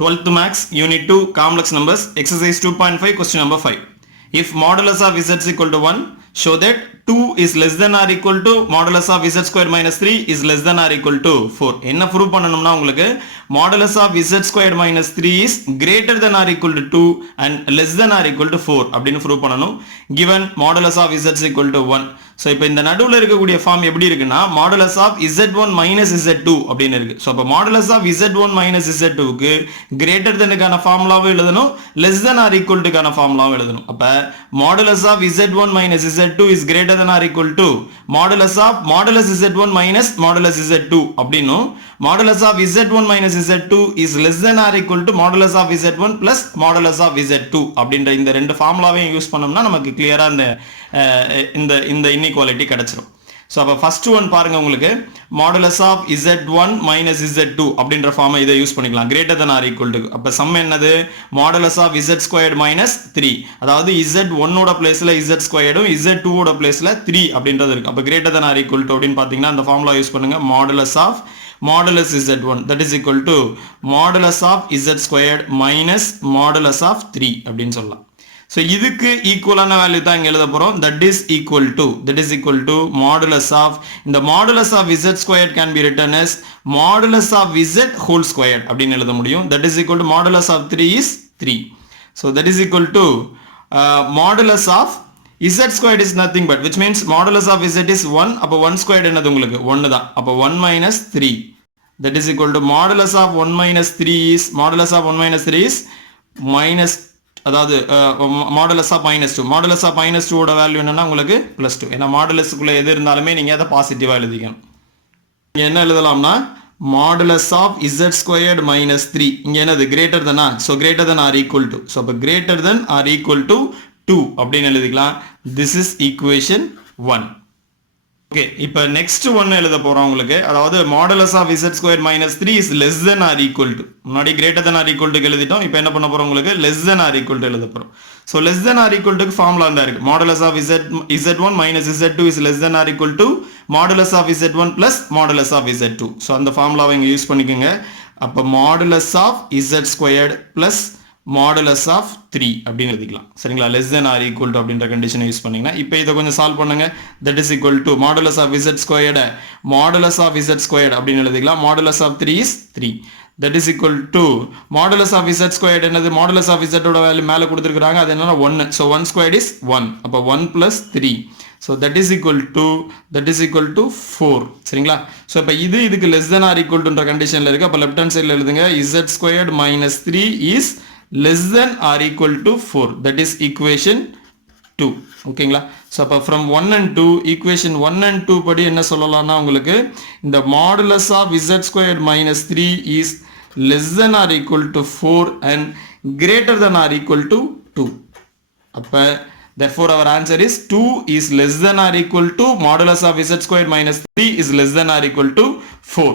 12th Max, Unit 2, Complex Numbers, Exercise 2.5, Question number 5. If modulus of z is equal to 1, show that 2 is less than or equal to modulus of z square minus 3 is less than or equal to 4. என்ன prove பண்ணணும்னா உங்களுக்கு modulus of z square minus 3 is greater than or equal to 2 and less than or equal to 4 அப்படின்னு prove பண்ணணும். Given modulus of z is equal to 1. So இப்போ இந்த நடுவுல இருக்கக்கூடிய form எப்படி இருக்குன்னா modulus of z1 minus z2 அப்படின்னு இருக்கு. So அப்ப modulus of z1 minus z2 க்கு greater than க்கான ஃபார்முலாவை எழுதணும், less than or equal to க்கான ஃபார்முலாவை எழுதணும். அப்ப modulus of z1 minus z2 is greater than or equal to modulus z1 minus modulus z2 அப்படினும் modulus of z1 minus z2 is less than or equal to modulus of z1 plus modulus of z2 அப்படின்ற இந்த ரெண்டு ஃபார்முலாவையும் use பண்ணோம்னா நமக்கு கிளியரா இந்த inequality கிடைச்சிரும். So அப்ப first one பாருங்க உங்களுக்கு modulus of z1 minus z2 அப்படின்ற ஃபார்மை இதை யூஸ் பண்ணிக்கலாம் greater than or equal to. அப்ப சம் என்னது modulus of z squared minus 3. அதாவது z1 ஓட பிளேஸ்ல z squared z2 ஓட பிளேஸ்ல 3 அப்படின்றது இருக்கு. அப்ப greater than or equal to அப்படினு பாத்தீங்கன்னா அந்த ஃபார்முலா யூஸ் பண்ணுங்க modulus z1 that is equal to modulus of z squared minus modulus of 3 அப்படினு சொல்லலாம். So இதுக்கு ஈக்குவலான வேல்யூ தான் இங்க எழுத போறோம். that is equal to modulus of இந்த modulus of z squared can be written as modulus of z whole squared அப்படினு எழுத முடியும். that is equal to modulus of 3 is 3. So that is equal to modulus of z squared is nothing but, which means modulus of z is 1. அப்ப 1 squared என்னது உங்களுக்கு 1 தான். அப்ப 1 minus 3 that is equal to modulus of 1 minus 3 is minus, அதாவது modulus of minus 2. modulus of minus 2 ஓட value என்னன்னா உங்களுக்கு +2. ஏன்னா மாடுலஸ்க்குள்ள எது இருந்தாலுமே நீங்க அதை பாசிட்டிவா எழுதிக்கணும். இங்க என்ன எழுதலாம்னா modulus of z squared minus 3 இங்க என்னது greater than or, so greater than or equal to, so அப்ப greater than or equal to 2 அப்படின்னு எழுதிக்கலாம். this is equation 1. ஓகே, இப்போ நெக்ஸ்ட் ஒன் எழுத போறோம் உங்களுக்கு. அதாவது modulus of z squared minus 3 is less than or equal to. முன்னாடி greater than or equal to எழுதிட்டோம். இப்போ என்ன பண்ண போறோம் உங்களுக்கு less than or equal to எழுத போறோம். So less than or equal to formula தான் இருக்கு. modulus of z1 minus z2 is less than or equal to modulus of z1 plus modulus of z2. So அந்த ஃபார்முலாவை இங்க use பண்ணிக்கோங்க. அப்ப modulus of z squared plus modulus of 3 அப்படின்னு எழுதிக்கலாம். சரிங்களா? less than or equal to அப்படின்ற கண்டிஷனை யூஸ் பண்ணீங்கன்னா இப்போ இதை கொஞ்சம் சால்வ் பண்ணுங்க. that is equal to modulus of z squared அப்படின்னு எழுதிக்கலாம். modulus of 3 is 3. that is equal to modulus of z squared என்னது modulus of z ஓட வேல்யூ மேலே கொடுத்திருக்காங்க. அது என்னன்னா 1. so 1 squared is 1. அப்ப 1 plus 3. so that is equal to 4. சரிங்களா? so இப்ப இதுக்கு less than or equal to ன்ற கண்டிஷன்ல இருக்கு. அப்ப லெஃப்ட் ஹேண்ட் சைடுல எழுதுங்க z squared minus 3 is less than or equal to 4. that is equation 2. ஓகேங்களா? so அப்ப from 1 and 2 equation 1 and 2 படி என்ன சொல்லலாம்னா உங்களுக்கு இந்த modulus of z squared minus 3 is less than or equal to 4 and greater than or equal to 2. அப்ப therefore our answer is 2 is less than or equal to modulus of z squared minus 3 is less than or equal to 4.